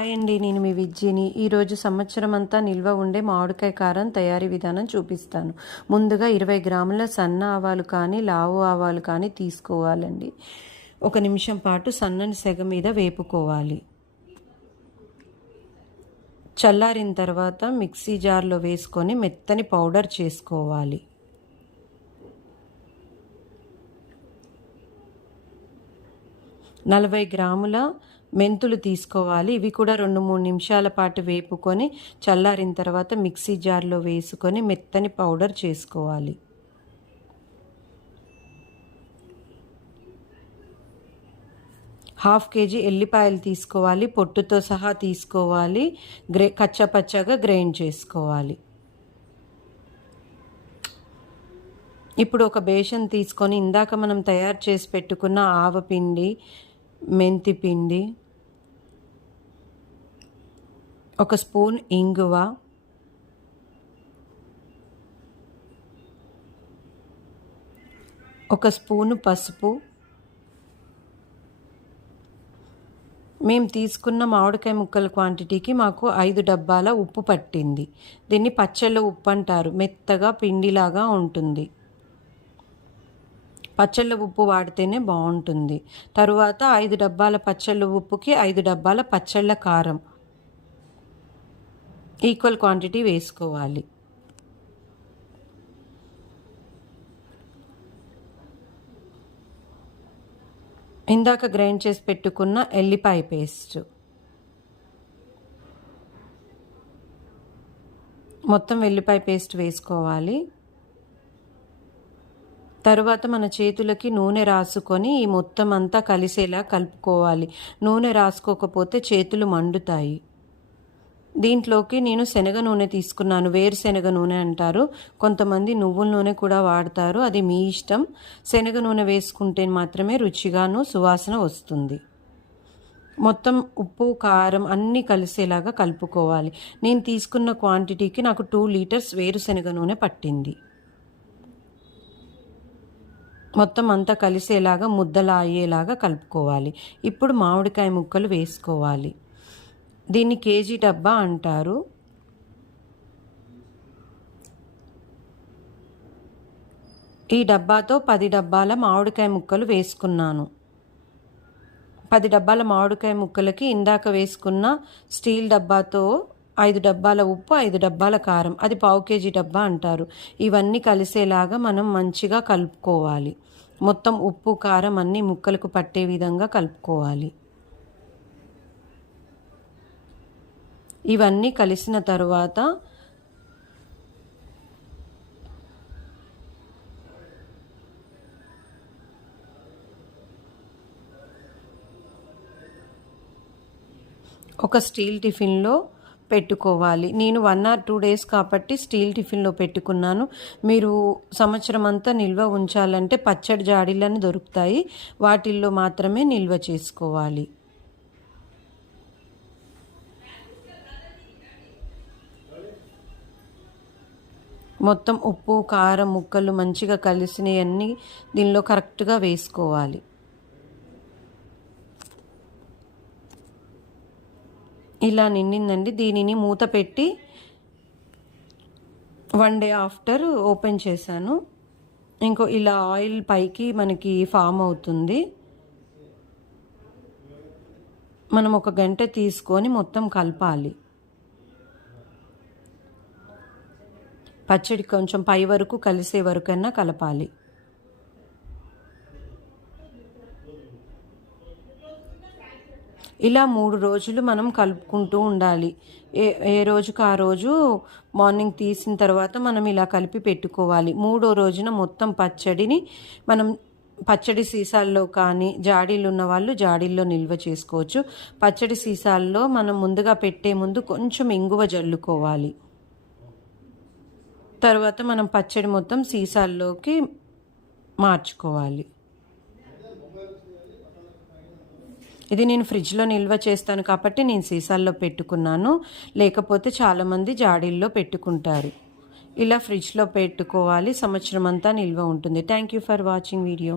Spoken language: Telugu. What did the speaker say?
హాయ్ అండి, నేను మీ విజ్జిని. ఈరోజు సంవత్సరం అంతా నిల్వ ఉండే మామిడికాయ కారం తయారీ విధానం చూపిస్తాను. ముందుగా 20 గ్రాముల సన్న ఆవాలు కానీ లావు ఆవాలు కానీ తీసుకోవాలండి. 1 నిమిషం పాటు సన్నని సెగ మీద వేపుకోవాలి. చల్లారిన తర్వాత మిక్సీ జార్లో వేసుకొని మెత్తని పౌడర్ చేసుకోవాలి. నలభై గ్రాముల మెంతులు తీసుకోవాలి. ఇవి కూడా 2-3 నిమిషాల పాటు వేపుకొని చల్లారిన తర్వాత మిక్సీ జార్లో వేసుకొని మెత్తని పౌడర్ చేసుకోవాలి. హాఫ్ కేజీ ఎల్లిపాయలు తీసుకోవాలి. పొట్టుతో సహా తీసుకోవాలి. కచ్చపచ్చగా గ్రైండ్ చేసుకోవాలి. ఇప్పుడు ఒక బేషన్ తీసుకొని ఇందాక మనం తయారు చేసి పెట్టుకున్న ఆవపిండి, మెంతి పిండి, 1 స్పూన్ ఇంగువ, 1 స్పూను పసుపు, మేము తీసుకున్న మామిడికాయ ముక్కల క్వాంటిటీకి మాకు 5 డబ్బాల ఉప్పు పట్టింది. దీన్ని పచ్చళ్ళ ఉప్పు అంటారు. మెత్తగా పిండిలాగా ఉంటుంది. పచ్చళ్ళ ఉప్పు వాడితేనే బాగుంటుంది. తరువాత 5 డబ్బాల పచ్చళ్ళ ఉప్పుకి 5 డబ్బాల పచ్చళ్ళ కారం ఈక్వల్ క్వాంటిటీ వేసుకోవాలి. ఇందాక గ్రైండ్ చేసి పెట్టుకున్న ఎల్లిపాయ పేస్ట్, మొత్తం ఎల్లిపాయ పేస్ట్ వేసుకోవాలి. తరువాత మన చేతులకి నూనె రాసుకొని ఈ మొత్తం అంతా కలిసేలా కలుపుకోవాలి. నూనె రాసుకోకపోతే చేతులు మండుతాయి. దీంట్లోకి నేను శనగ నూనె తీసుకున్నాను. వేరుశనగ నూనె అంటారు, కొంతమంది నువ్వుల నూనె కూడా వాడతారు. అది మీ ఇష్టం. శనగ నూనె వేసుకుంటే మాత్రమే రుచిగాను సువాసన వస్తుంది. మొత్తం ఉప్పు కారం అన్నీ కలిసేలాగా కలుపుకోవాలి. నేను తీసుకున్న క్వాంటిటీకి నాకు 2 లీటర్స్ వేరుశనగ నూనె పట్టింది. మొత్తం అంతా కలిసేలాగా ముద్దలా అయ్యేలాగా కలుపుకోవాలి. ఇప్పుడు మామిడికాయ ముక్కలు వేసుకోవాలి. దీన్ని కేజీ డబ్బా అంటారు. ఈ డబ్బాతో 10 డబ్బాల మామిడికాయ ముక్కలు వేసుకున్నాను. 10 డబ్బాల మామిడికాయ ముక్కలకి ఇందాక వేసుకున్న స్టీల్ డబ్బాతో 5 డబ్బాల ఉప్పు, 5 డబ్బాల కారం, అది 1/2 కేజీ డబ్బా అంటారు. ఇవన్నీ కలిసేలాగా మనం మంచిగా కలుపుకోవాలి. మొత్తం ఉప్పు కారం అన్నీ ముక్కలకు పట్టే విధంగా కలుపుకోవాలి. ఇవన్నీ కలిసిన తరువాత ఒక స్టీల్ టిఫిన్లో పెట్టుకోవాలి. నేను 1 or 2 డేస్ కాబట్టి స్టీల్ టిఫిన్లో పెట్టుకున్నాను. మీరు సంవత్సరం అంతా నిల్వ ఉంచాలంటే పచ్చడి జాడీలను దొరుకుతాయి, వాటిల్లో మాత్రమే నిల్వ చేసుకోవాలి. మొత్తం ఉప్పు కారం ముక్కలు మంచిగా కలిసినవన్నీ దీనిలో కరెక్ట్గా వేసుకోవాలి. ఇలా నిండిందండి. దీనిని మూత పెట్టి 1 డే ఆఫ్టర్ ఓపెన్ చేశాను. ఇలా ఆయిల్ పైకి మనకి ఫామ్ అవుతుంది. మనం 1 గంట తీసుకొని మొత్తం కలపాలి. పచ్చడి కొంచెం పై వరకు కలిసే వరకన్నా కలపాలి. ఇలా 3 రోజులు మనం కలుపుకుంటూ ఉండాలి. ఏ రోజుకు ఆ రోజు మార్నింగ్ తీసిన తర్వాత మనం ఇలా కలిపి పెట్టుకోవాలి. 3వ రోజున మొత్తం పచ్చడిని మనం పచ్చడి సీసాల్లో కానీ జాడీలు ఉన్న వాళ్ళు జాడీల్లో నిల్వ చేసుకోవచ్చు. పచ్చడి సీసాల్లో మనం ముందుగా పెట్టే ముందు కొంచెం ఇంగువ జల్లుకోవాలి. తర్వాత మనం పచ్చడి మొత్తం సీసాల్లోకి మార్చుకోవాలి. ఇది నేను ఫ్రిడ్జ్లో నిల్వ చేస్తాను కాబట్టి నేను సీసాల్లో పెట్టుకున్నాను. లేకపోతే చాలామంది జాడీల్లో పెట్టుకుంటారు. ఇలా ఫ్రిడ్జ్లో పెట్టుకోవాలి. సంవత్సరం అంతా నిల్వ ఉంటుంది. Thank you for watching video.